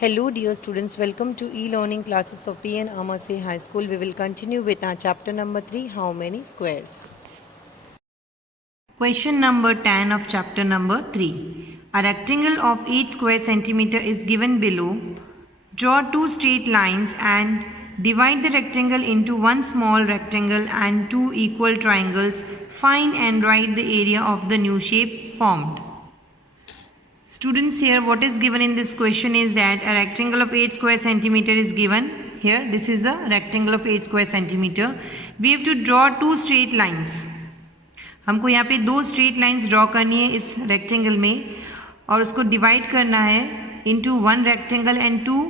Hello dear students, welcome to e-learning classes of P.N. Amasai High School. We will continue with our chapter number 3, How Many Squares? Question number 10 of chapter number 3. A rectangle of 8 square centimeter is given below. Draw two straight lines and divide the rectangle into one small rectangle and two equal triangles. Find and write the area of the new shape formed. Students, here what is given in this question is that a rectangle of 8 square centimeter is given. Here this is a rectangle of 8 square centimeter. We have to draw two straight lines. हमको यहाँ पे दो straight lines draw करनी है इस rectangle में और उसको divide करना है into one rectangle and two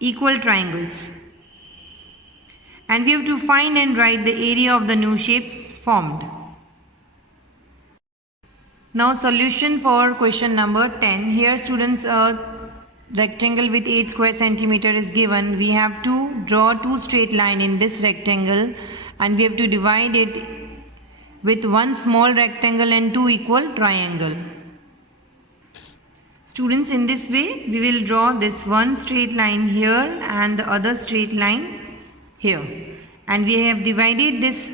equal triangles. And we have to find and write the area of the new shape formed. Now solution for question number 10. Here students, a rectangle with 8 square centimeter is given. We have to draw two straight line in this rectangle and we have to divide it with one small rectangle and two equal triangle. Students, in this way we will draw this one straight line here and the other straight line here. And we have divided this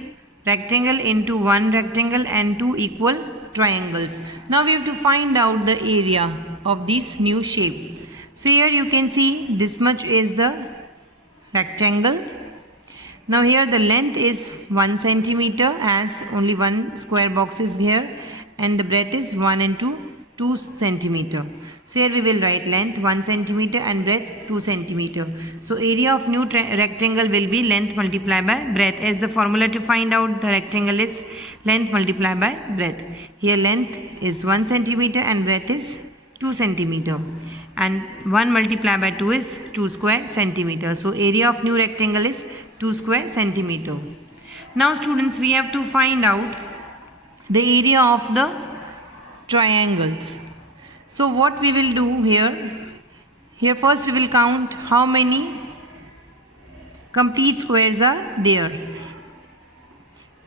rectangle into one rectangle and two equal triangles. Now we have to find out the area of this new shape. So here you can see this much is the rectangle. Now here the length is 1 centimeter as only one square box is here and the breadth is 1 and 2 centimeter. So here we will write length 1 centimeter and breadth 2 centimeter. So area of new rectangle will be length multiplied by breadth, as the formula to find out the rectangle is length multiplied by breadth. Here length is 1 centimeter and breadth is 2 centimeter. And 1 multiplied by 2 is 2 square centimeter. So area of new rectangle is 2 square centimeter. Now students, we have to find out the area of the triangles. So what we will do here first we will count how many complete squares are there.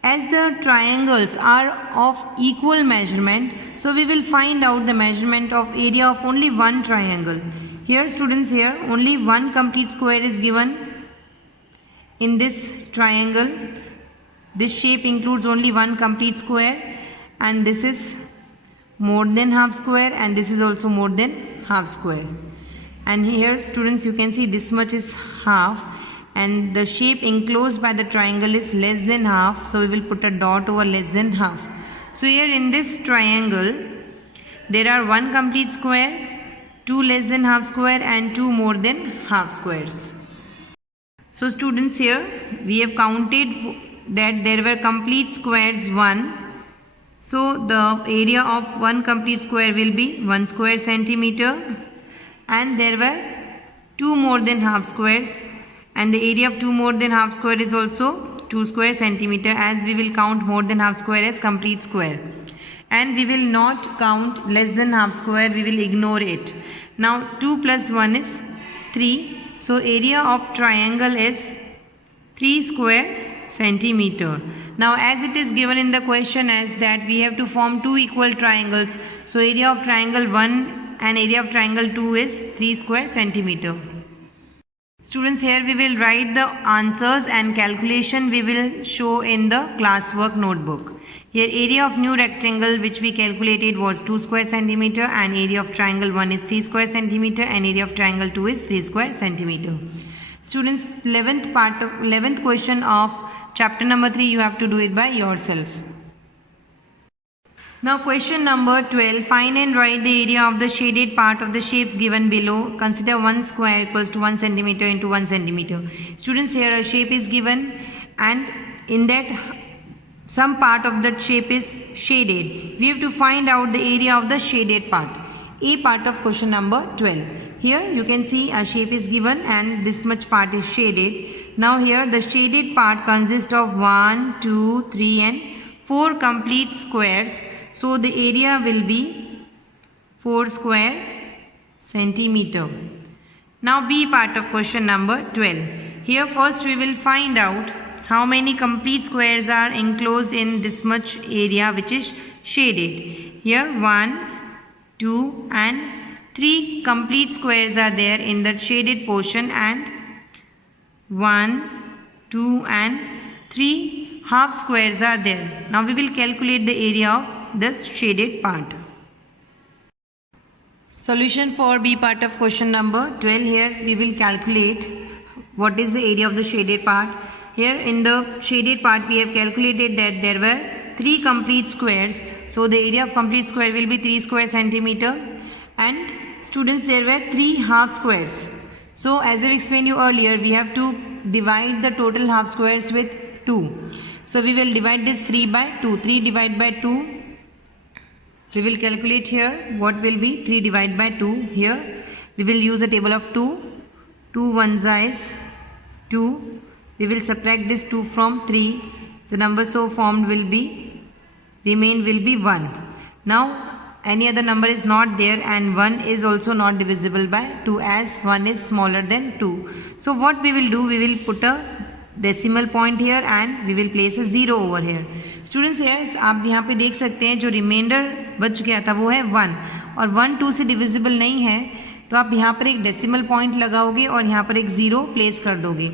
As the triangles are of equal measurement, so we will find out the measurement of area of only one triangle. Here students, here only one complete square is given in this triangle. This shape includes only one complete square and this is more than half square and this is also more than half square. And here students, you can see this much is half and the shape enclosed by the triangle is less than half, so we will put a dot over less than half. So here in this triangle there are one complete square, two less than half square and two more than half squares. So students, here we have counted that there were complete squares 1. So the area of one complete square will be 1 square centimeter and there were two more than half squares and the area of two more than half square is also 2 square centimeter, as we will count more than half square as complete square. And we will not count less than half square, we will ignore it. Now 2 plus 1 is 3. So area of triangle is 3 square centimeter. Now as it is given in the question as that we have to form two equal triangles. So area of triangle 1 and area of triangle 2 is 3 square centimeter. Students, here we will write the answers and calculation we will show in the classwork notebook. Here area of new rectangle which we calculated was 2 square centimeter and area of triangle 1 is 3 square centimeter and area of triangle 2 is 3 square centimeter. Students, 11th question of chapter number 3, you have to do it by yourself. Now question number 12. Find and write the area of the shaded part of the shapes given below. Consider one square equals to 1 centimeter into 1 centimeter. Students, here a shape is given and in that some part of that shape is shaded. We have to find out the area of the shaded part. A part of question number 12. Here you can see a shape is given and this much part is shaded. Now here the shaded part consists of 1, 2, 3 and 4 complete squares. So the area will be 4 square centimeter. Now B part of question number 12. Here first we will find out how many complete squares are enclosed in this much area which is shaded. Here 1, 2 and 3 complete squares are there in the shaded portion and 1, 2 and 3 half squares are there. Now we will calculate the area of this shaded part. Solution for B part of question number 12. Here we will calculate what is the area of the shaded part. Here in the shaded part we have calculated that there were 3 complete squares. So the area of complete square will be 3 square centimeter, and students, there were 3 half squares. So as I explained you earlier, we have to divide the total half squares with 2. So we will divide this 3 by 2. 3 divided by 2. We will calculate here what will be 3 divided by 2. Here we will use a table of 2. 2 ones is 2. We will subtract this 2 from 3. The number so formed will be 1. Now any other number is not there, and 1 is also not divisible by 2 as 1 is smaller than 2. So what we will do, we will put a decimal point here and we will place a 0 over here. Students, here आप यहाँ पे देख सकते हैं जो reminder बच गया था वो है 1, और 1 2 से डिविजिबल नहीं है, तो आप यहाँ पर एक डेसिमल पॉइंट लगाओगे और यहाँ पर एक 0 प्लेस कर दोगे.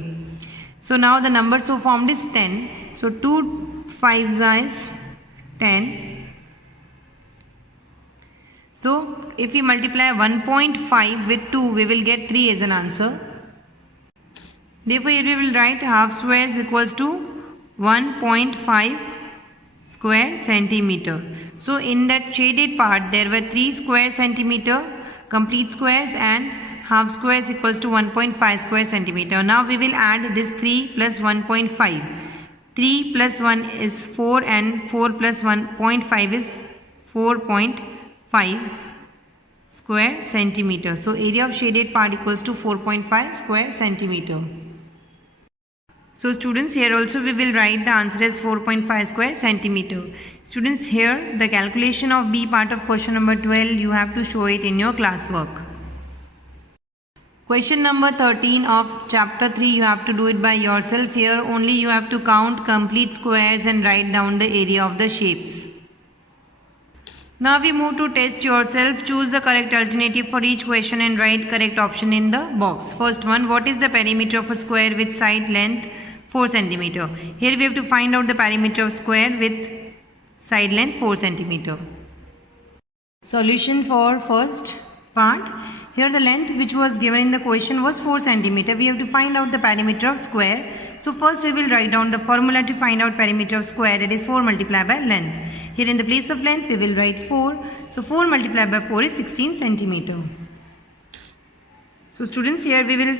So now the number so formed is 10. So 2 5s is 10. So if we multiply 1.5 with 2, we will get 3 as an answer. Therefore here we will write half squares equals to 1.5 square centimeter. So in that shaded part there were 3 square centimeter complete squares and half squares equals to 1.5 square centimeter. Now we will add this 3 plus 1.5. 3 plus 1 is 4 and 4 plus 1.5 is 4.5 square centimeter. So area of shaded part equals to 4.5 square centimeter. So students, here also we will write the answer as 4.5 square centimeter. Students, here the calculation of B part of question number 12, you have to show it in your classwork. Question number 13 of chapter 3, you have to do it by yourself. Here only you have to count complete squares and write down the area of the shapes. Now we move to test yourself. Choose the correct alternative for each question and write correct option in the box. First one, what is the perimeter of a square with side length 4 cm? Here we have to find out the perimeter of square with side length 4 cm. Solution for first part. Here the length which was given in the question was 4 cm. We have to find out the perimeter of square. So first we will write down the formula to find out perimeter of square, that is 4 multiplied by length. Here in the place of length we will write 4. So 4 multiplied by 4 is 16 cm. So students, here we will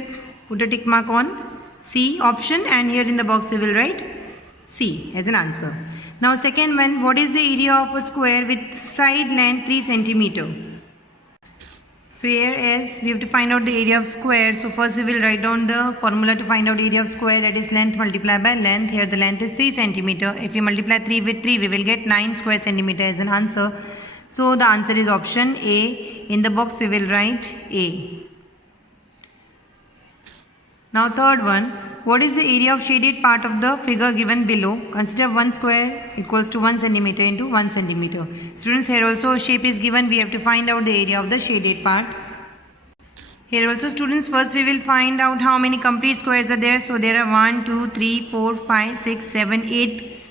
put a tick mark on C option, and here in the box we will write C as an answer. Now second one, what is the area of a square with side length 3 cm? So here is, we have to find out the area of square. So first we will write down the formula to find out area of square, that is length multiplied by length. Here the length is 3 cm. If we multiply 3 with 3, we will get 9 square centimeter as an answer. So the answer is option A. In the box we will write A. Now third one, what is the area of shaded part of the figure given below? Consider 1 square equals to 1 cm into 1 cm. Students, here also a shape is given. We have to find out the area of the shaded part. Here also students, first we will find out how many complete squares are there. So there are 1, 2, 3, 4, 5, 6, 7, 8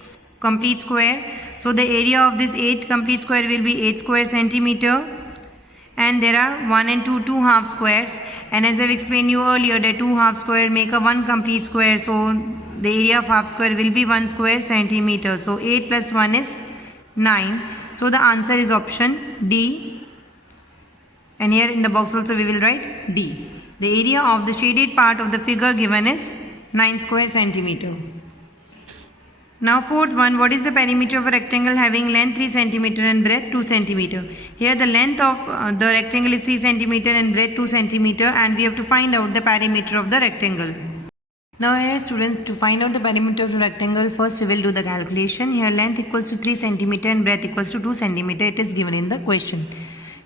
complete square. So the area of this 8 complete square will be 8 square centimeter. And there are 1 and 2 half squares, and as I have explained you earlier, the 2 half square make a 1 complete square, so the area of half square will be 1 square centimeter. So 8 plus 1 is 9. So the answer is option D, and here in the box also we will write D. The area of the shaded part of the figure given is 9 square centimeter. Now fourth one, what is the perimeter of a rectangle having length 3 cm and breadth 2 cm? Here the length of the rectangle is 3 cm and breadth 2 cm, and we have to find out the perimeter of the rectangle. Now here students, to find out the perimeter of the rectangle, first we will do the calculation. Here length equals to 3 cm and breadth equals to 2 cm. It is given in the question.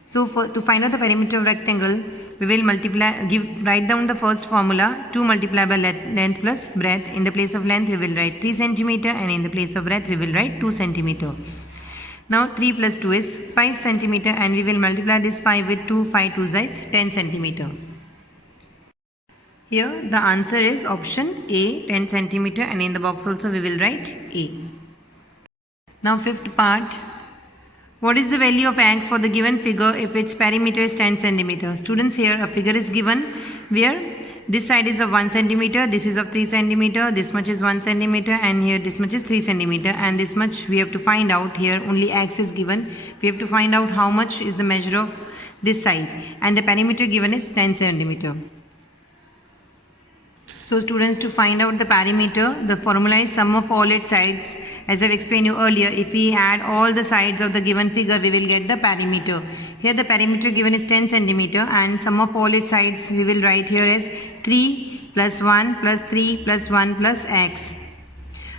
So to find out the perimeter of rectangle, we will write down the first formula, 2 multiplied by length plus breadth. In the place of length we will write 3 cm, and in the place of breadth we will write 2 cm. Now 3 plus 2 is 5 centimeter, and we will multiply this 5 with 2. 5 2 is 10 centimeter. Here the answer is option A, 10 centimeter, and in the box also we will write A. Now fifth part. What is the value of x for the given figure if its perimeter is 10 centimeter? Students, here a figure is given where this side is of 1 centimeter, this is of 3 centimeter, this much is 1 centimeter, and here this much is 3 centimeter, and this much we have to find out. Here only x is given. We have to find out how much is the measure of this side, and the perimeter given is 10 centimeter. So students, to find out the perimeter, the formula is sum of all its sides. As I've explained you earlier, if we add all the sides of the given figure, we will get the perimeter. Here the perimeter given is 10 centimeter, and sum of all its sides we will write here as 3 plus 1 plus 3 plus 1 plus x.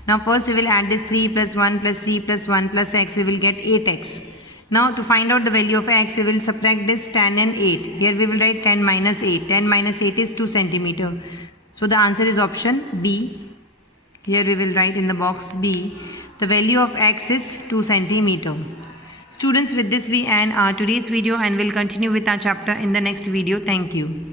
Now first we will add this 3 plus 1 plus 3 plus 1 plus x, we will get 8x. Now to find out the value of x, we will subtract this 10 and 8. Here we will write 10 minus 8. 10 minus 8 is 2 centimeter. So the answer is option B. Here we will write in the box B. The value of x is 2 centimeter. Students, with this we end our today's video, and will continue with our chapter in the next video. Thank you.